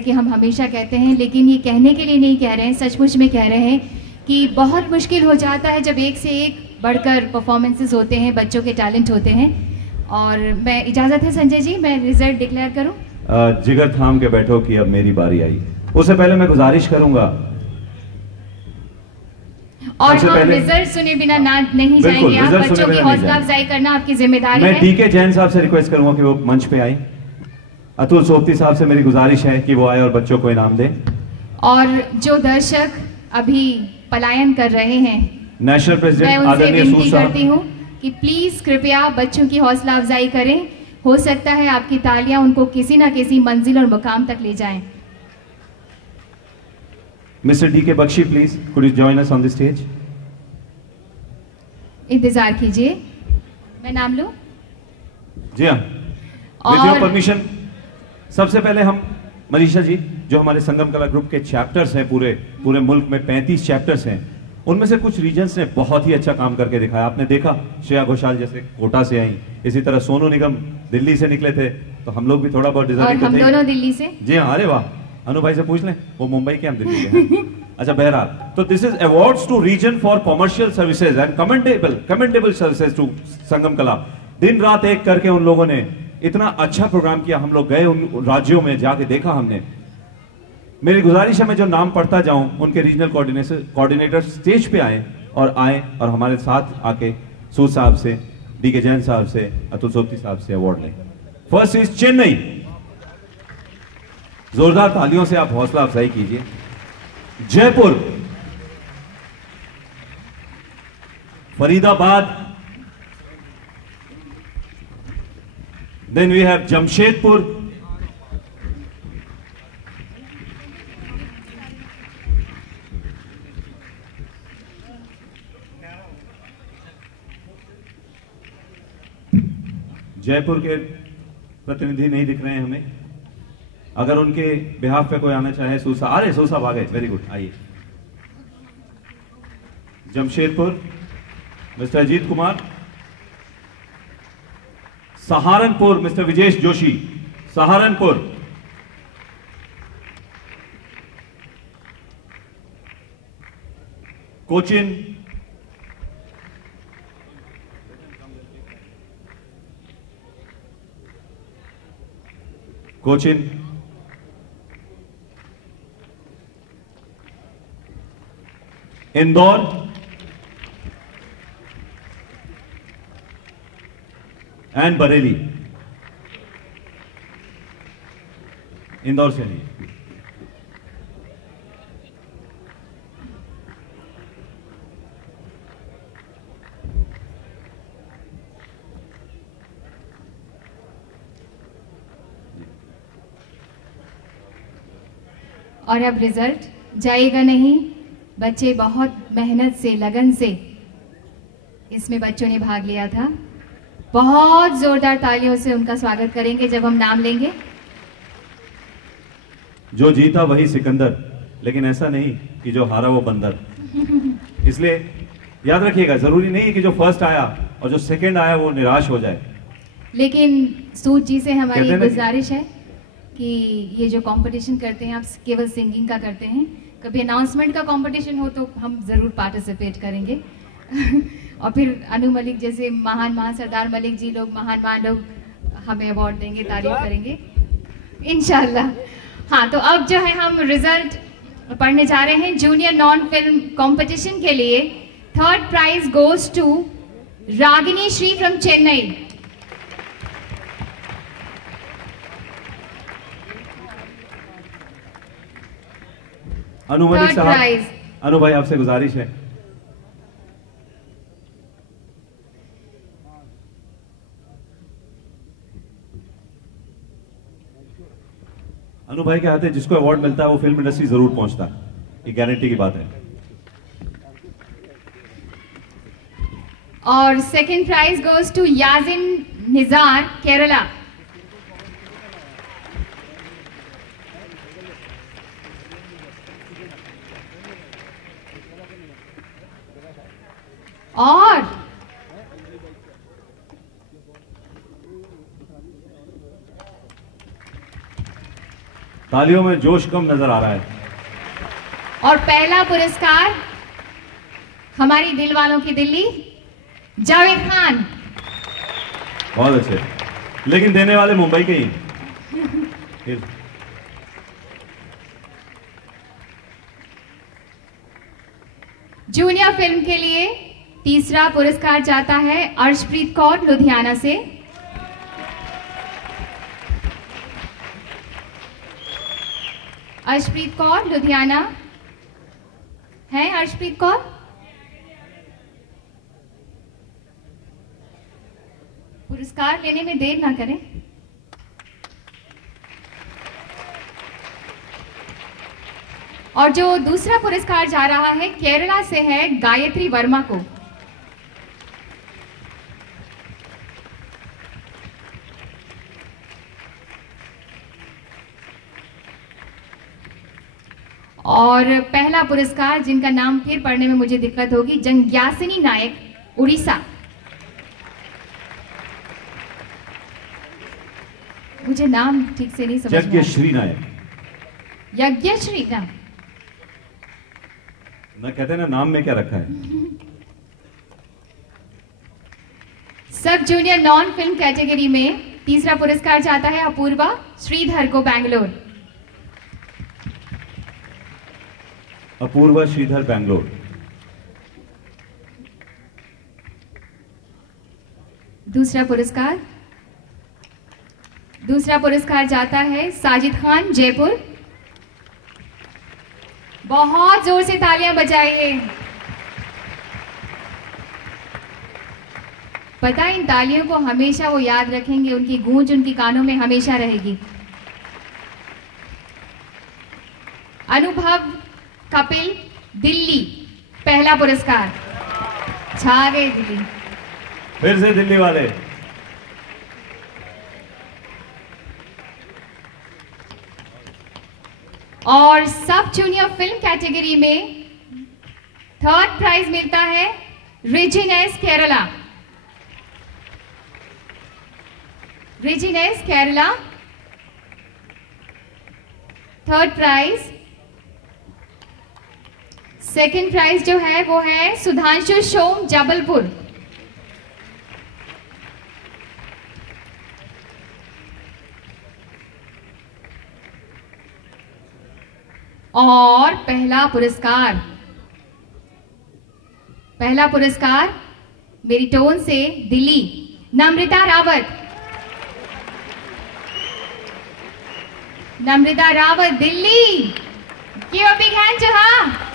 कि हम हमेशा कहते हैं, लेकिन ये कहने के लिए नहीं कह रहे हैं, सचमुच में कह रहे हैं कि बहुत मुश्किल हो जाता है जब एक से एक बढ़कर परफॉर्मेंसेस होते हैं, बच्चों के टैलेंट होते हैं। और मैं इजाज़त है संजय जी, मैं रिजल्ट डिक्लेयर करूं? जिगर थाम के बैठो कि अब मेरी बारी आई। उससे पहले मैं गुजारिश करूंगा, और हम रिजल्ट सुने बिना ना नहीं जाएंगे। आप बच्चों की हौसला अफजाई करना आपकी जिम्मेदारी है। मैं डीके जैन साहब से रिक्वेस्ट करूंगा कि वो मंच पे आए। अतुल सोपती साहब से मेरी गुजारिश है कि वो आए और बच्चों को इनाम दें। और जो दर्शक अभी पलायन कर रहे हैं, नेशनल प्रेसिडेंट मैं उनसे विनती करती हूँ कि प्लीज कृपया बच्चों की हौसला अफजाई करें। हो सकता है आपकी तालियां उनको किसी ना किसी मंजिल और मुकाम तक ले जाएं। Mister D K Bakshi, please could you join us on the stage. इंतजार कीजिए, मैं नाम लूं? जी हाँ, विद योर परमिशन। सबसे पहले हम मनीषा जी, जो हमारे संगम कला ग्रुप के चैप्टर्स हैं, पूरे मुल्क में 35 चैप्टर्स हैं, उनमें से कुछ रीजन्स ने बहुत ही अच्छा काम करके दिखाया। आपने देखा श्रेया घोषाल जैसे कोटा से आई, इसी तरह सोनू निगम दिल्ली से निकले थे, तो हम लोग भी थोड़ा बहुत डिजर्विंग थे। हम दोनों दिल्ली से। जी हाँ, अरे वाह, अनु भाई से पूछ लें, वो मुंबई के, हम दिल्ली के। अच्छा, बहरहाल, तो this is awards to reason for commercial services and commendable services to Sangam Kala. दिन रात एक करके उन लोगों ने इतना अच्छा प्रोग्राम किया। हम लोग गए उन राज्यों में, जाके देखा हमने। मेरी गुजारिश है, मैं जो नाम पढ़ता जाऊं, उनके रीजनल कोऑर्डिनेटर स्टेज पे आए और हमारे साथ आके सूद साहब से, डी के जैन साहब से, अतुल सोपती साहब से अवार्ड लें। First is Chennai. जोरदार तालियों से आप हौसला अफजाई कीजिए। Jaipur, Faridabad, then we have Jamshedpur, Jaipur के प्रतिनिधि नहीं दिख रहे हैं हमें, अगर उनके बिहाफ पे कोई आना चाहे। सूसा, अरे सूसा आ गए, वेरी गुड, आइए। Jamshedpur mister Ajit Kumar, Saharanpur mister Vijesh Joshi, Saharanpur, Cochin, Indore, and Bareilly. Indore से नहीं, और अब रिजल्ट जाएगा नहीं। बच्चे बहुत मेहनत से, लगन से इसमें बच्चों ने भाग लिया था। बहुत जोरदार तालियों से उनका स्वागत करेंगे जब हम नाम लेंगे। जो जीता वही सिकंदर, लेकिन ऐसा नहीं कि जो हारा वो बंदर। इसलिए याद रखिएगा, जरूरी नहीं है कि जो फर्स्ट आया और जो सेकंड आया वो निराश हो जाए। लेकिन सूद जी से हमारी गुजारिश है कि ये जो कंपटीशन करते हैं, आप केवल सिंगिंग का करते हैं, कभी अनाउंसमेंट का कंपटीशन हो तो हम ज़रूर पार्टिसिपेट करेंगे। और फिर अनु मलिक जैसे महान सरदार मलिक जी लोग, महान लोग हमें अवार्ड देंगे, तारीफ करेंगे इंशाल्लाह। हाँ, तो अब जो है हम रिजल्ट पढ़ने जा रहे हैं। जूनियर नॉन फिल्म कंपटीशन के लिए third prize goes to Ragini Shri from Chennai. Anu Malik साहब, अनु भाई आपसे गुजारिश है, अनु भाई के हाथ है, जिसको अवार्ड मिलता है वो फिल्म इंडस्ट्री जरूर पहुंचता है, ये गारंटी की बात है। और second prize goes to Yazin Nizar, Kerala. और तालियों में जोश कम नजर आ रहा है। और पहला पुरस्कार हमारी दिल वालों की दिल्ली, जावेद खान। बहुत अच्छे, लेकिन देने वाले मुंबई के ही। जूनियर फिल्म के लिए तीसरा पुरस्कार जाता है अर्शप्रीत कौर लुधियाना से। अर्शप्रीत कौर लुधियाना है। अर्शप्रीत कौर, पुरस्कार लेने में देर ना करें। और जो दूसरा पुरस्कार जा रहा है केरला से है गायत्री वर्मा को। और पहला पुरस्कार, जिनका नाम फिर पढ़ने में मुझे दिक्कत होगी, जंग्यासिनी नायक, उड़ीसा। मुझे नाम ठीक से नहीं समझ में। यज्ञश्री नायक। यज्ञश्री ना, कहते हैं ना, नाम में क्या रखा है। सब जूनियर नॉन फिल्म कैटेगरी में तीसरा पुरस्कार जाता है अपूर्वा श्रीधर को, बैंगलोर। अपूर्वा श्रीधर, बैंगलोर। दूसरा पुरस्कार जाता है साजिद खान, जयपुर। बहुत जोर से तालियां बजाइए। पता है, इन तालियों को हमेशा वो याद रखेंगे, उनकी गूंज उनकी कानों में हमेशा रहेगी। अनुभव कपिल, दिल्ली, पहला पुरस्कार। छा गए दिल्ली, फिर से दिल्ली वाले। और सब जूनियर फिल्म कैटेगरी में थर्ड प्राइज मिलता है रिजिनेस केरला। रिजिनेस Kerala, third prize. Second prize जो है वो है सुधांशु सोम, जबलपुर। और पहला पुरस्कार मेरी टोन से Delhi, Namrata Rawat. Namrata Rawat, Delhi. Give a big hand to her.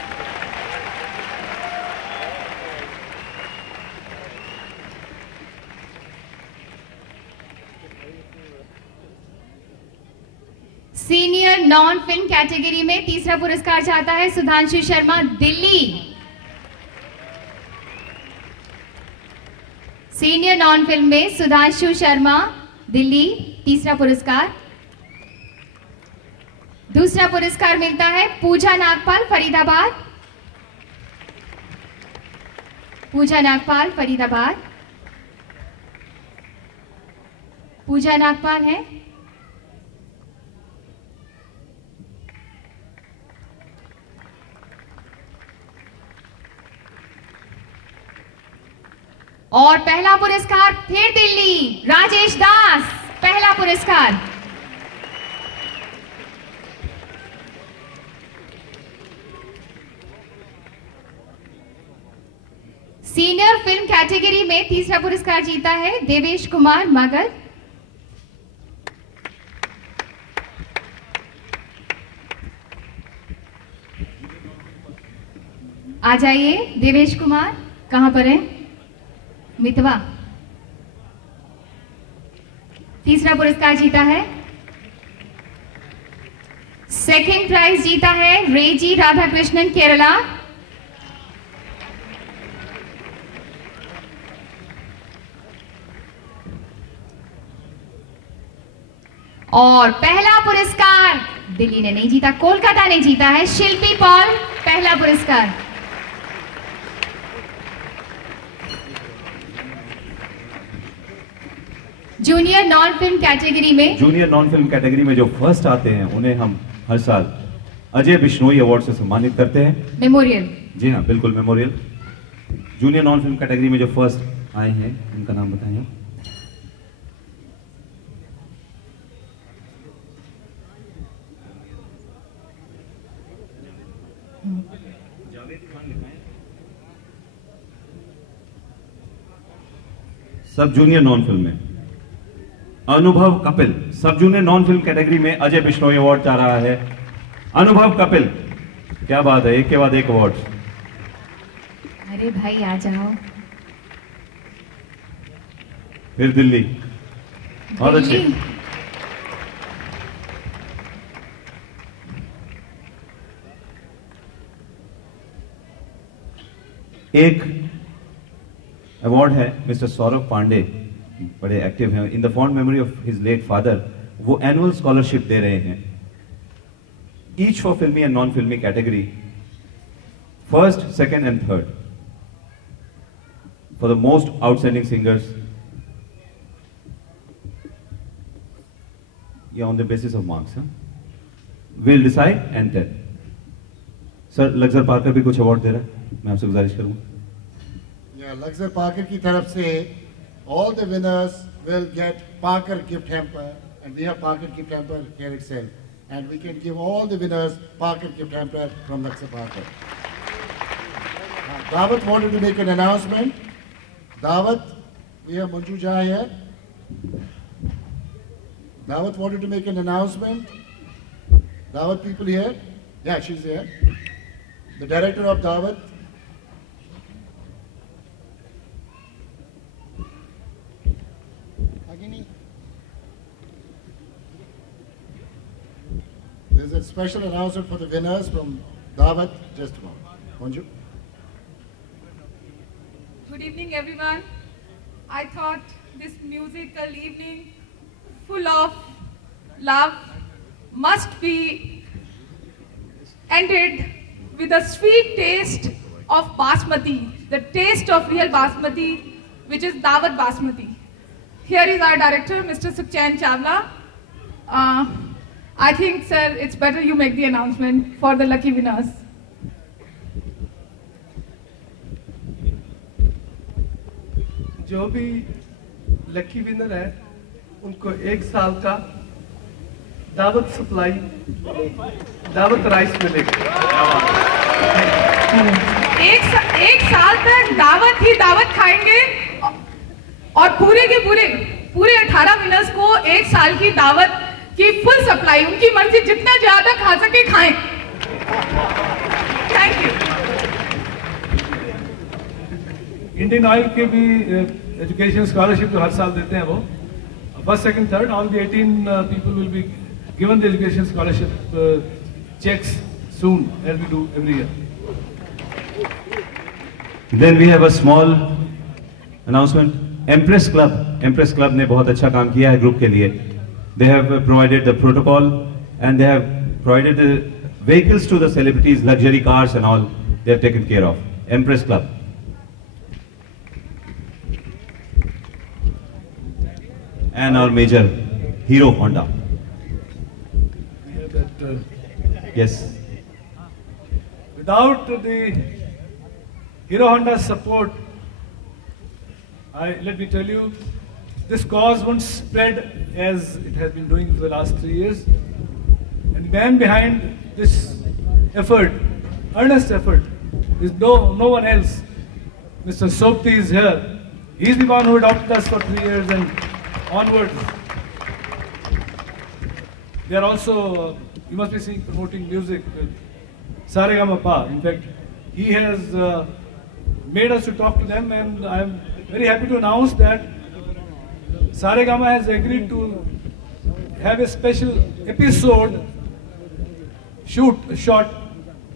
Senior non film category में तीसरा पुरस्कार जाता है Sudhanshu Sharma, Delhi. Senior non film में सुधांशु शर्मा, दिल्ली, तीसरा पुरस्कार। दूसरा पुरस्कार मिलता है पूजा नागपाल, फरीदाबाद। पूजा नागपाल, फरीदाबाद। पूजा नागपाल है। और पहला पुरस्कार फिर दिल्ली, राजेश दास, पहला पुरस्कार। सीनियर फिल्म कैटेगरी में तीसरा पुरस्कार जीता है देवेश कुमार, मगध। आ जाइए देवेश कुमार, कहां पर है? मितवा। तीसरा पुरस्कार जीता है। सेकंड प्राइज जीता है रेजी राधाकृष्णन, केरला। और पहला पुरस्कार दिल्ली ने नहीं जीता, कोलकाता ने जीता है, शिल्पी पॉल, पहला पुरस्कार। जूनियर नॉन फिल्म कैटेगरी में जो फर्स्ट आते हैं उन्हें हम हर साल अजय बिश्नोई अवार्ड से सम्मानित करते हैं। मेमोरियल। जी हाँ, बिल्कुल memorial. Junior non film category में जो फर्स्ट आए हैं उनका नाम बताएं। सब जूनियर नॉन फिल्म में अनुभव कपिल, सब जूनियर नॉन फिल्म कैटेगरी में अजय बिश्नोई अवार्ड जा रहा है। अनुभव कपिल, क्या बात है, एक के बाद एक अवार्ड। अरे भाई आ जाओ। फिर दिल्ली, और अच्छे। एक अवार्ड है मिस्टर सौरभ पांडे, बड़े एक्टिव हैं in the fond memory of his late father. वो एनुअल स्कॉलरशिप दे रहे हैं, each for filmi and non filmi category, first, second and third, for the most outstanding singers, या on the basis of marks. Will decide and tell. Sir, Luxor Parker भी कुछ award दे रहा है, मैं आपसे गुजारिश करूंगा। लग्जर पार्कर की तरफ से all the winners will get Parker gift hamper, and we have Parker gift hamper here itself, and we can give all the winners Parker gift hamper from Lagzar Parker. Dawat wanted to make an announcement. Dawat, we have Manju Jha here. Dawat wanted to make an announcement. Dawat people here? Yeah, she's here. The director of Dawat. There's a special announcement for the winners from Dawat. Just a moment. Manju. Good evening, everyone. I thought this musical evening, full of love, must be ended with a sweet taste of Basmati, the taste of real Basmati, which is Dawat Basmati. Here is our director, Mr. Sukhchand Chawla. I think, sir, it's better you make the announcement for the lucky winners. जो भी lucky winner है उनको 1 साल का दावत supply, दावत rice मिलेगा। एक साल तक दावत ही दावत खाएंगे, और पूरे के पूरे 18 विनर्स को 1 साल की दावत की फुल सप्लाई, उनकी मर्जी जितना ज्यादा खा सके खाएं। Thank you. इंडियन ऑयल के भी एजुकेशन स्कॉलरशिप जो हर साल देते हैं वो first, second, third, all the 18 people will be given the education scholarship cheques soon as we do every year. Then we have a small announcement. Empress Club ने बहुत अच्छा काम किया है ग्रुप के लिए। They have provided the protocol and they have provided the vehicles to the celebrities, luxury cars and all. They have taken care of. Empress Club. And our major, Hero Honda. We have that, yes. Without the Hero Honda support, let me tell you, this cause won't spread as it has been doing for the last 3 years. And the man behind this effort, earnest effort, is no one else. Mr. Sopti is here. He's the one who adopted us for 3 years and onwards. They are also, you must be seeing, promoting music with Saregama Pa. In fact, he has made us to talk to them, and I am very happy to announce that Saregama has agreed to have a special episode shot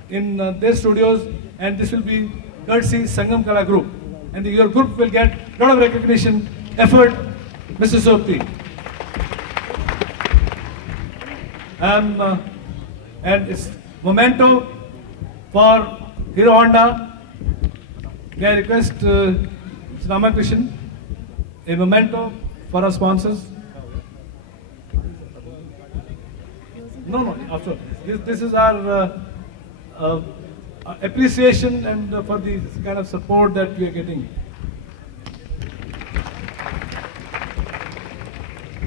in their studios, and this will be courtesy Sangam Kala Group, and your group will get a lot of recognition, effort, Mr. Sopti. And it's memento for Hero Honda. May I request Mr. Ramakrishnan, a memento for our sponsors. No, after. this is our appreciation and for the kind of support that we are getting.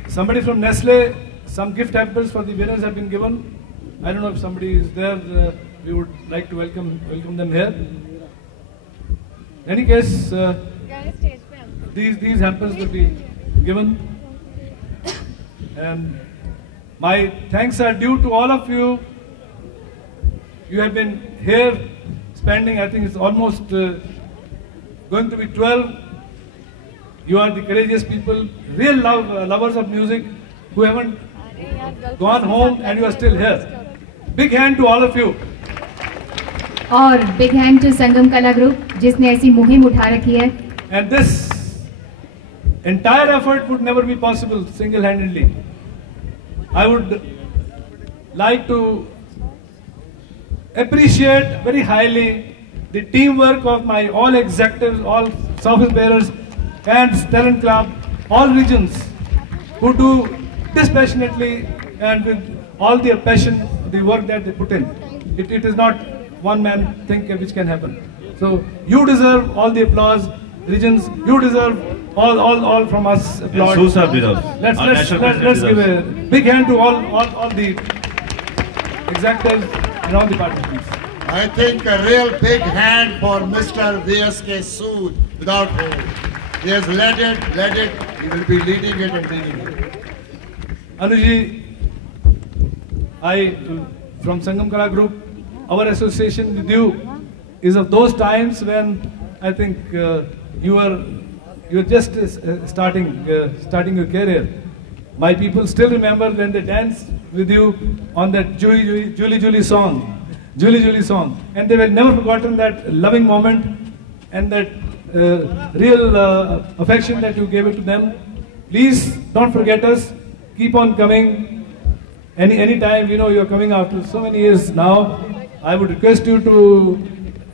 Somebody from Nestle, some gift hampers for the winners have been given. I don't know if somebody is there. We would like to welcome them here. In any case, these hampers will be given. And my thanks are due to all of you. You have been here spending, I think it's almost going to be 12. You are the courageous people, real lovers of music, who haven't gone home and you are still here. Big hand to all of you. और big hand to Sangam कला group जिसने ऐसी मुहिम उठा रखी है. And this entire effort would never be possible single-handedly. I would like to appreciate very highly the teamwork of my all executives, all service bearers and talent club, all regions, who do dispassionately and with all their passion the work that they put in. It is not one man thing which can happen. So you deserve all the applause, regions. You deserve all from us applause. Let's give a big hand to all the executives and all the participants. I think a real big hand for Mr. VSK Sood, without fail. He has led it, he will be leading it and leading it. Anuji, from Sangam Kala Group, our association with you is of those times when I think you were just starting your career. My people still remember when they danced with you on that Julie song, and they were never forgotten that loving moment and that real affection that you gave it to them. Please don't forget us. Keep on coming. Any time, you know, you're coming after so many years now. I would request you to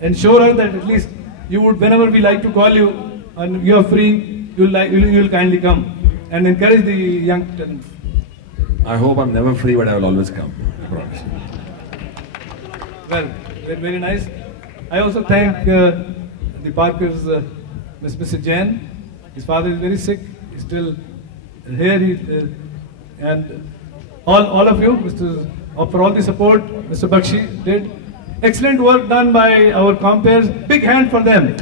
ensure her that at least you would, whenever we like to call you and you are free, you'll kindly come and encourage the young talents. I hope I'm never free, but I will always come. I promise. Well, very nice. I also thank the Parkers, Mr. Jain. His father is very sick. He's still here. And all of you, for all the support, Mr. Bakshi did. Excellent work done by our compares. Big hand for them.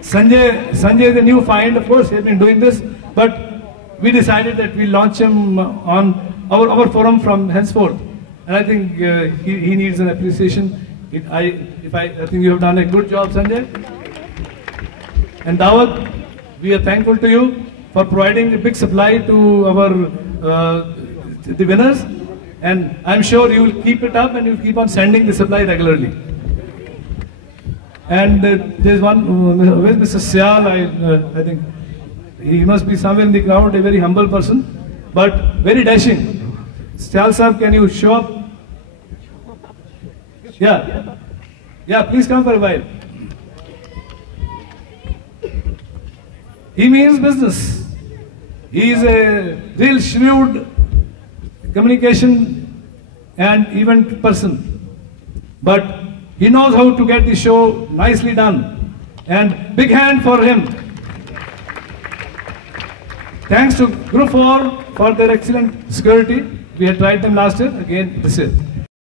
Sanjay is a new find, of course. He has been doing this, but we decided that we launch him on our forum from henceforth. And I think he needs an appreciation. I think you have done a good job, Sanjay. And Dawat, we are thankful to you for providing a big supply to our the winners, and I'm sure you will keep it up and you will keep on sending the supply regularly. And there's one with Mr. Syal. I think he must be somewhere in the crowd, a very humble person, but very dashing. Syal sir, can you show up? Yeah, please come for a while. He means business. He is a real shrewd communication and event person. But he knows how to get the show nicely done. And big hand for him. Thanks to Group 4 for their excellent security. We had tried them last year, again this year.